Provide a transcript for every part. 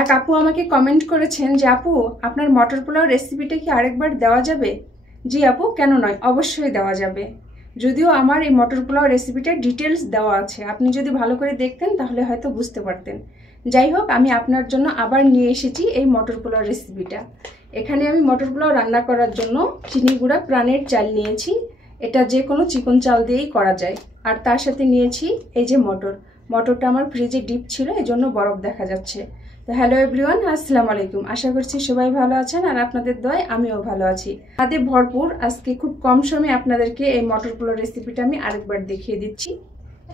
এক আপু আমাকে কমেন্ট করেছেন যে আপু আপনার মটর পোলাও রেসিপিটা কি আরেকবার দেওয়া যাবে? জি আপু, কেন নয়, অবশ্যই দেওয়া যাবে। যদিও আমার এই মটর পোলাও রেসিপিটার ডিটেলস দেওয়া আছে, আপনি যদি ভালো করে দেখতেন তাহলে হয়তো বুঝতে পারতেন। যাই হোক, আমি আপনার জন্য আবার নিয়ে এসেছি এই মটর পোলাও রেসিপিটা। এখানে আমি মটর পোলাও রান্না করার জন্য চিনি গুঁড়া প্রাণের চাল নিয়েছি। এটা যে কোনো চিকন চাল দিয়েই করা যায়। আর তার সাথে নিয়েছি এই যে মটরটা আমার ফ্রিজে ডিপ ছিল, এজন্য বরফ দেখা যাচ্ছে। তো হ্যালো এভরিওয়ান, আসসালামু আলাইকুম। আশা করছি সবাই ভালো আছেন আর আপনাদের দয়ায় আমিও ভালো আছি। তাদের ভরপুর আজকে খুব কম সময়ে আপনাদেরকে এই মটর পোলাও রেসিপিটা আমি আরেকবার দেখিয়ে দিচ্ছি।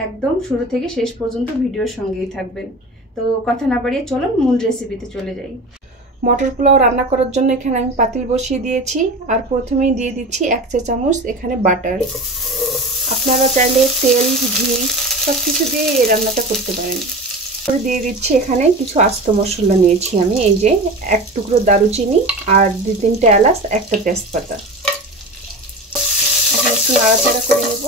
একদম শুরু থেকে শেষ পর্যন্ত ভিডিওর সঙ্গেই থাকবেন। তো কথা না বাড়িয়ে চলুন মূল রেসিপিতে চলে যাই। মটর পোলাও রান্না করার জন্য এখানে আমি পাতিল বসিয়ে দিয়েছি আর প্রথমেই দিয়ে দিচ্ছি 1 চা চামচ এখানে বাটার। আপনারা চাইলে তেল, ঘি সব কিছু দিয়ে এই রান্নাটা করতে পারেন। দিয়ে দিচ্ছি এখানে কিছু আস্ত মশলা নিয়েছি আমি, এই যে 1 টুকরো দারুচিনি আর 2-3টে এলাচ, 1টা তেজপাতা। এখন একটু নাড়াচাড়া করে নেব।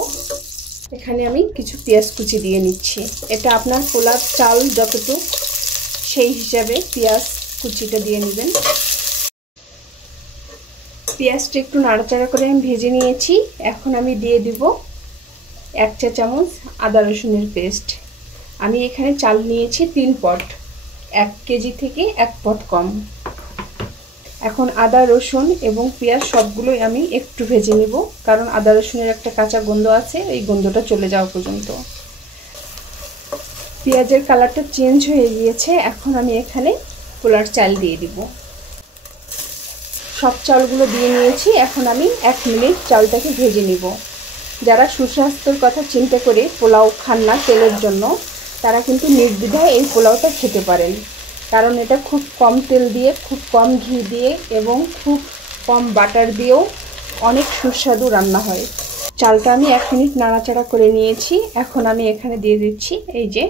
এখানে আমি কিছু পেঁয়াজ কুচি দিয়ে নিচ্ছি। এটা আপনার পোলার চাল যতটুকু সেই হিসাবে পেঁয়াজ কুচিটা দিয়ে নেবেন। পেঁয়াজটা একটু নাড়াচাড়া করে আমি ভেজে নিয়েছি। এখন আমি দিয়ে দিব 1 চা চামচ আদা রসুনের পেস্ট। আমি এখানে চাল নিয়েছি 3 পট, 1 কেজি থেকে 1 পট কম। এখন আদা রসুন এবং পেঁয়াজ সবগুলোই আমি একটু ভেজে নিব, কারণ আদা রসুনের একটা কাঁচা গন্ধ আছে, এই গন্ধটা চলে যাওয়া পর্যন্ত। পেঁয়াজের কালারটা চেঞ্জ হয়ে গিয়েছে। এখন আমি এখানে পোলার চাল দিয়ে দিব। সব চালগুলো দিয়ে নিয়েছি। এখন আমি 1 মিনিট চালটাকে ভেজে নিব। যারা সুস্বাস্থ্যের কথা চিন্তা করে পোলাও খান না তেলের জন্য, তারা কিন্তু নির্দ্বিধায় এই পোলাওটা খেতে পারেন, কারণ এটা খুব কম তেল দিয়ে, খুব কম ঘি দিয়ে এবং খুব কম বাটার দিয়েও অনেক সুস্বাদু রান্না হয়। চালটা আমি 1 মিনিট নাড়াচাড়া করে নিয়েছি। এখন আমি এখানে দিয়ে দিচ্ছি এই যে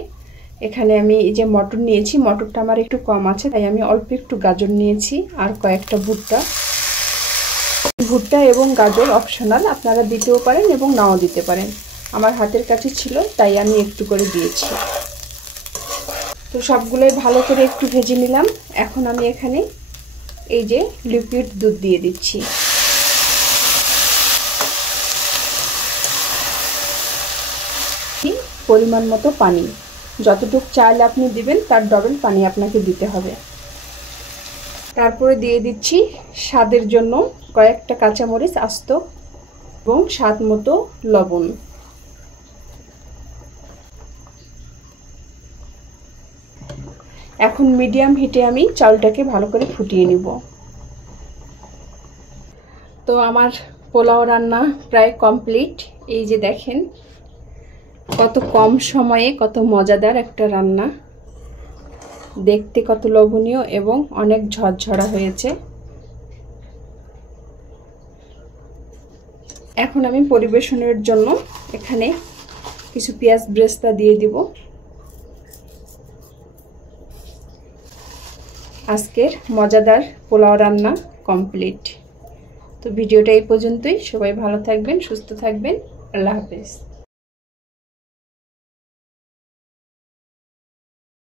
এখানে আমি এই যে মটর নিয়েছি, মটরটা আমার একটু কম আছে তাই আমি অল্প একটু গাজর নিয়েছি আর কয়েকটা ভুট্টা এবং গাজর অপশনাল, আপনারা দিতেও পারেন এবং নাও দিতে পারেন। আমার হাতের কাছে ছিল তাই আমি একটু করে দিয়েছি। তো সবগুলোই ভালো করে একটু ভেজে নিলাম। এখন আমি এখানে এই যে লিকুইড দুধ দিয়ে দিচ্ছি। পরিমাণ মতো পানি, যতটুকু চাল আপনি দিবেন তার ডবল পানি আপনাকে দিতে হবে। তারপরে দিয়ে দিচ্ছি স্বাদের জন্য কয়েকটা কাঁচামরিচ আস্ত এবং স্বাদ মতো লবণ। এখন মিডিয়াম হিটে আমি চালটাকে ভালো করে ফুটিয়ে নিব। তো আমার পোলাও রান্না প্রায় কমপ্লিট। এই যে দেখেন কত কম সময়ে কত মজাদার একটা রান্না, দেখতে কত লোভনীয় এবং অনেক ঝরঝরা হয়েছে। এখন আমি পরিবেশনের জন্য এখানে কিছু পেঁয়াজ ব্রেস্তা দিয়ে দিব। আজকের মজাদার পোলাও রান্না কমপ্লিট। তো ভিডিওটা এই পর্যন্তই। সবাই ভালো থাকবেন, সুস্থ থাকবেন। আল্লাহ হাফেজ।